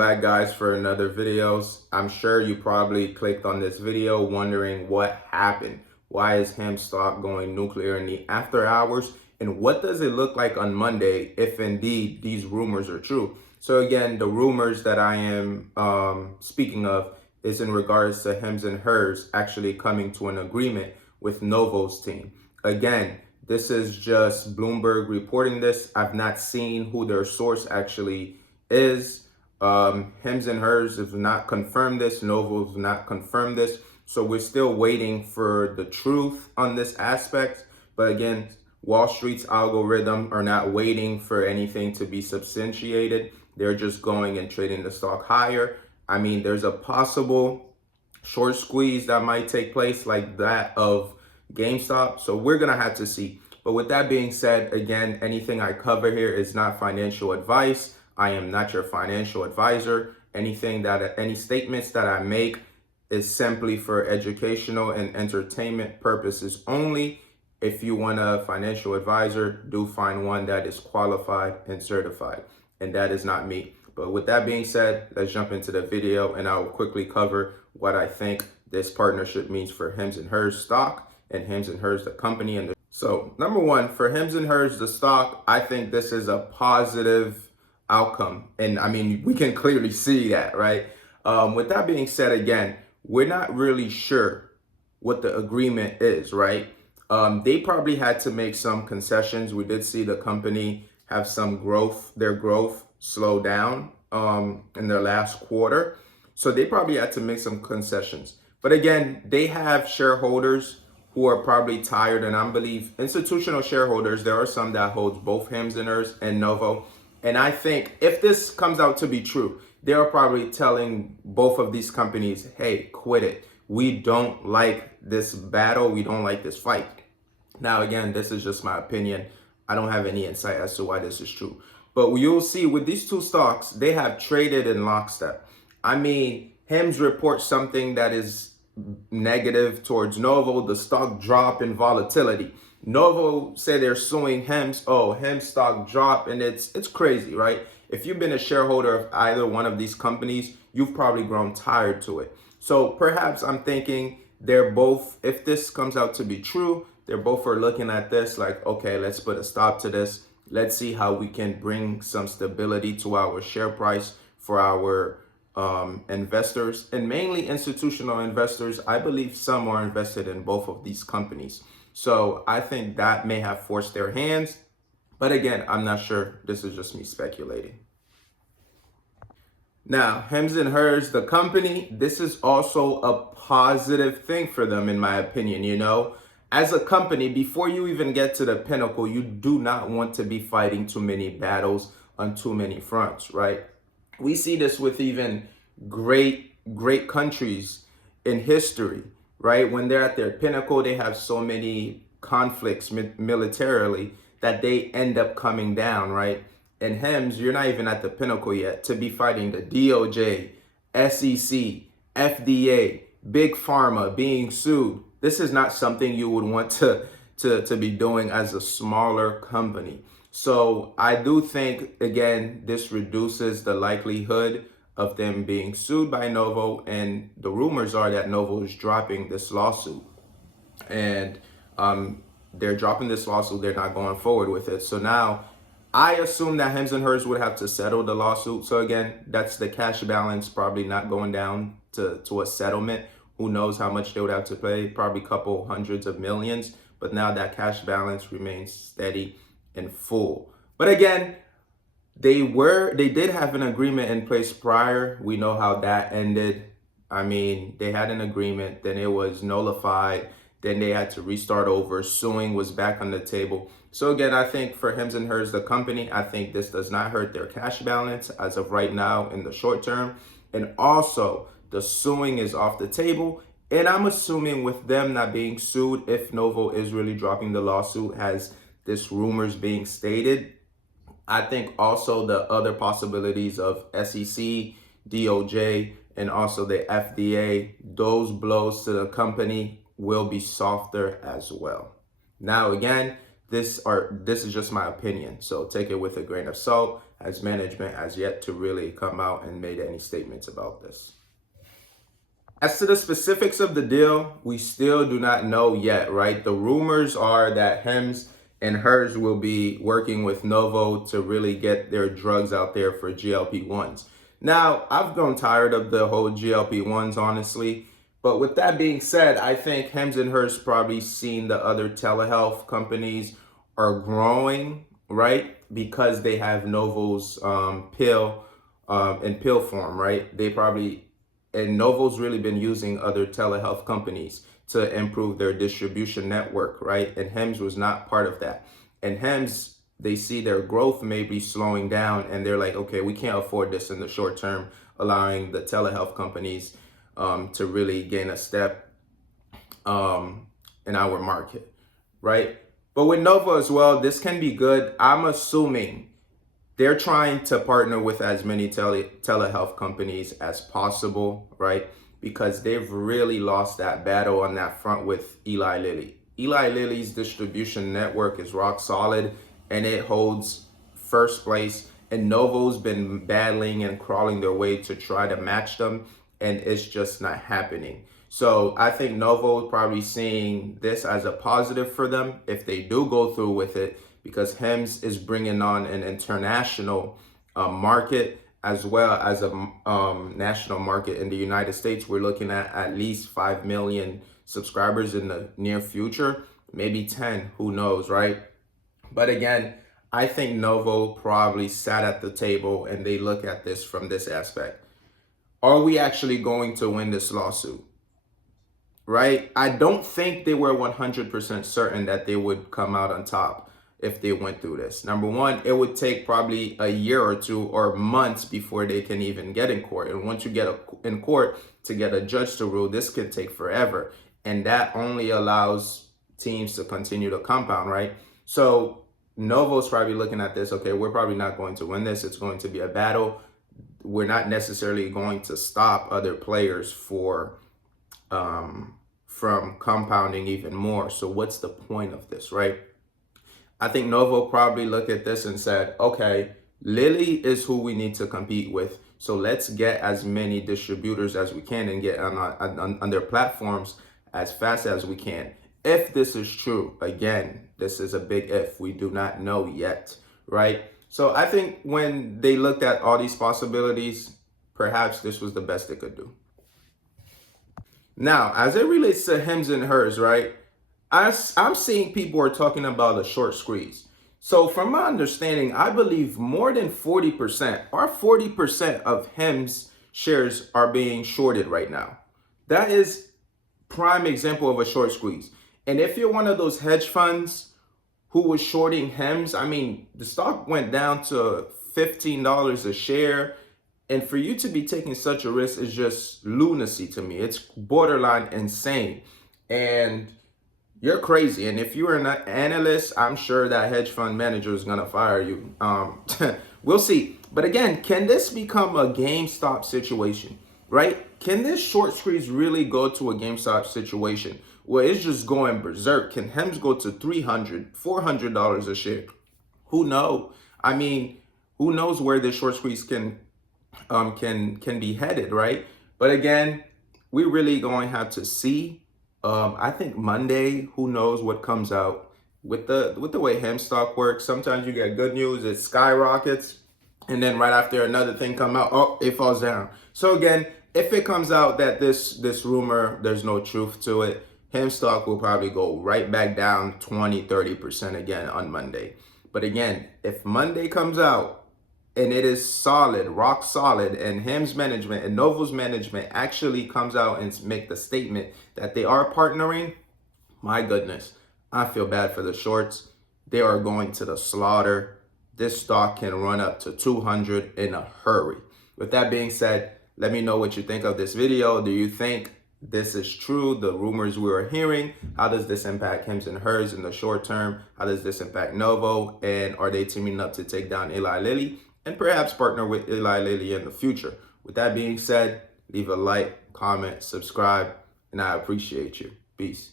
back, guys, for another videos. I'm sure you probably clicked on this video wondering what happened. Why is HIMS stock going nuclear in the after hours? And what does it look like on Monday if indeed these rumors are true? So again, the rumors that I am speaking of is in regards to HIMS and HERS actually coming to an agreement with NOVO's team. Again, this is just Bloomberg reporting this. I've not seen who their source actually is. HIMS and HERS have not confirmed this. NOVO has not confirmed this. So we're still waiting for the truth on this aspect. But again, Wall Street's algorithm are not waiting for anything to be substantiated. They're just going and trading the stock higher. I mean, there's a possible short squeeze that might take place like that of GameStop. So we're going to have to see. But with that being said, again, anything I cover here is not financial advice. I am not your financial advisor. Any statements that I make is simply for educational and entertainment purposes only. If you want a financial advisor, do find one that is qualified and certified. And that is not me. But with that being said, let's jump into the video and I'll quickly cover what I think this partnership means for HIMS and HERS stock and HIMS and HERS the company. So number one, for HIMS and HERS the stock, I think this is a positive outcome. And I mean, we can clearly see that, right? With that being said, again, we're not really sure what the agreement is, right? They probably had to make some concessions. We did see the company have some growth, their growth slow down in their last quarter. So they probably had to make some concessions. But again, they have shareholders who are probably tired. And I believe institutional shareholders, there are some that holds both HIMS and HERS and NOVO. And I think if this comes out to be true, they're probably telling both of these companies, hey, quit it. We don't like this battle. We don't like this fight. Now, again, this is just my opinion. I don't have any insight as to why this is true. But you'll see with these two stocks, they have traded in lockstep. I mean, HIMS reports something that is negative towards NOVO, the stock drop in volatility. NOVO say they're suing HIMS. Oh, HIMS stock drop, and it's crazy, right? If you've been a shareholder of either one of these companies, you've probably grown tired to it. So perhaps I'm thinking they're both, if this comes out to be true, they're both are looking at this like, okay, let's put a stop to this. Let's see how we can bring some stability to our share price for our investors, and mainly institutional investors. I believe some are invested in both of these companies. So I think that may have forced their hands. But again, I'm not sure. This is just me speculating. Now, HIMS and HERS, the company, this is also a positive thing for them, in my opinion. You know, as a company, before you even get to the pinnacle, you do not want to be fighting too many battles on too many fronts, right? We see this with even great countries in history, right? When they're at their pinnacle, they have so many conflicts militarily that they end up coming down, right? In HIMS, you're not even at the pinnacle yet to be fighting the DOJ, SEC, FDA, Big Pharma, being sued. This is not something you would want to be doing as a smaller company. So I do think, again, this reduces the likelihood of them being sued by NOVO. And the rumors are that NOVO is dropping this lawsuit. And they're dropping this lawsuit. They're not going forward with it. So now I assume that HIMS and HERS would have to settle the lawsuit. So again, that's the cash balance probably not going down to a settlement. Who knows how much they would have to pay? Probably a couple hundreds of millions. But now that cash balance remains steady and full. But again, they did have an agreement in place prior. We know how that ended. I mean, they had an agreement, then it was nullified, then they had to restart over. Suing was back on the table. So again, I think for HIMS and HERS, the company, I think this does not hurt their cash balance as of right now in the short term. And also, the suing is off the table. And I'm assuming with them not being sued, if NOVO is really dropping the lawsuit, has this rumors being stated, I think also the other possibilities of SEC, DOJ, and also the FDA, those blows to the company will be softer as well. Now, again, this is just my opinion, so take it with a grain of salt. as management has yet to really come out and made any statements about this. As to the specifics of the deal, we still do not know yet, right? The rumors are that HIMS and HERS will be working with NOVO to really get their drugs out there for GLP-1s. Now, I've grown tired of the whole GLP-1s, honestly. But with that being said, I think HIMS and HERS probably seen the other telehealth companies are growing, right? Because they have NOVO's pill in pill form, right? And NOVO's really been using other telehealth companies to improve their distribution network, right? And HIMS was not part of that. And HIMS, they see their growth may be slowing down, and they're like, okay, we can't afford this in the short term, allowing the telehealth companies to really gain a step in our market, right? But with NOVO as well, this can be good. I'm assuming they're trying to partner with as many telehealth companies as possible, right? Because they've really lost that battle on that front with Eli Lilly. Eli Lilly's distribution network is rock solid, and it holds first place. And NOVO's been battling and crawling their way to try to match them, and it's just not happening. So I think NOVO is probably seeing this as a positive for them if they do go through with it, because HIMS is bringing on an international market as well as a national market in the United States. We're looking at least 5 million subscribers in the near future, maybe 10, who knows, right? But again, I think NOVO probably sat at the table and they look at this from this aspect. Are we actually going to win this lawsuit? Right? I don't think they were 100% certain that they would come out on top if they went through this. Number one, it would take probably a year or two or months before they can even get in court. And once you get in court to get a judge to rule, this could take forever. And that only allows teams to continue to compound, right? So NOVO's probably looking at this, okay, we're probably not going to win this. It's going to be a battle. We're not necessarily going to stop other players from compounding even more. So what's the point of this, right? I think NOVO probably looked at this and said, okay, Lilly is who we need to compete with. So let's get as many distributors as we can and get on their platforms as fast as we can. If this is true, again, this is a big if. We do not know yet, right? So I think when they looked at all these possibilities, perhaps this was the best they could do. Now, as it relates to HIMS and HERS, right? I'm seeing people are talking about a short squeeze. So from my understanding, I believe more than 40% or 40% of HIMS shares are being shorted right now. That is prime example of a short squeeze. And if you're one of those hedge funds who was shorting HIMS, I mean, the stock went down to $15 a share. And for you to be taking such a risk is just lunacy to me. It's borderline insane. And you're crazy. And if you're an analyst, I'm sure that hedge fund manager is going to fire you. We'll see. But again, can this become a GameStop situation, right? Can this short squeeze really go to a GameStop situation where it's just going berserk? Can HIMS go to $300, $400 a share? Who knows? I mean, who knows where this short squeeze can be headed, right? But again, we really going to have to see. I think Monday, who knows what comes out with the way HIMS stock works. Sometimes you get good news, it skyrockets, and then right after another thing come out, oh, it falls down. So again, if it comes out that this rumor, there's no truth to it, HIMS stock will probably go right back down 20-30% again on Monday. But again, if Monday comes out and it is solid, rock solid, and HIMS management and NOVO's management actually comes out and make the statement that they are partnering, my goodness, I feel bad for the shorts. They are going to the slaughter. This stock can run up to 200 in a hurry. With that being said, let me know what you think of this video. Do you think this is true, the rumors we are hearing? How does this impact HIMS and HERS in the short term? How does this impact NOVO? And are they teaming up to take down Eli Lilly and perhaps partner with Eli Lilly in the future? With that being said, leave a like, comment, subscribe, and I appreciate you. Peace.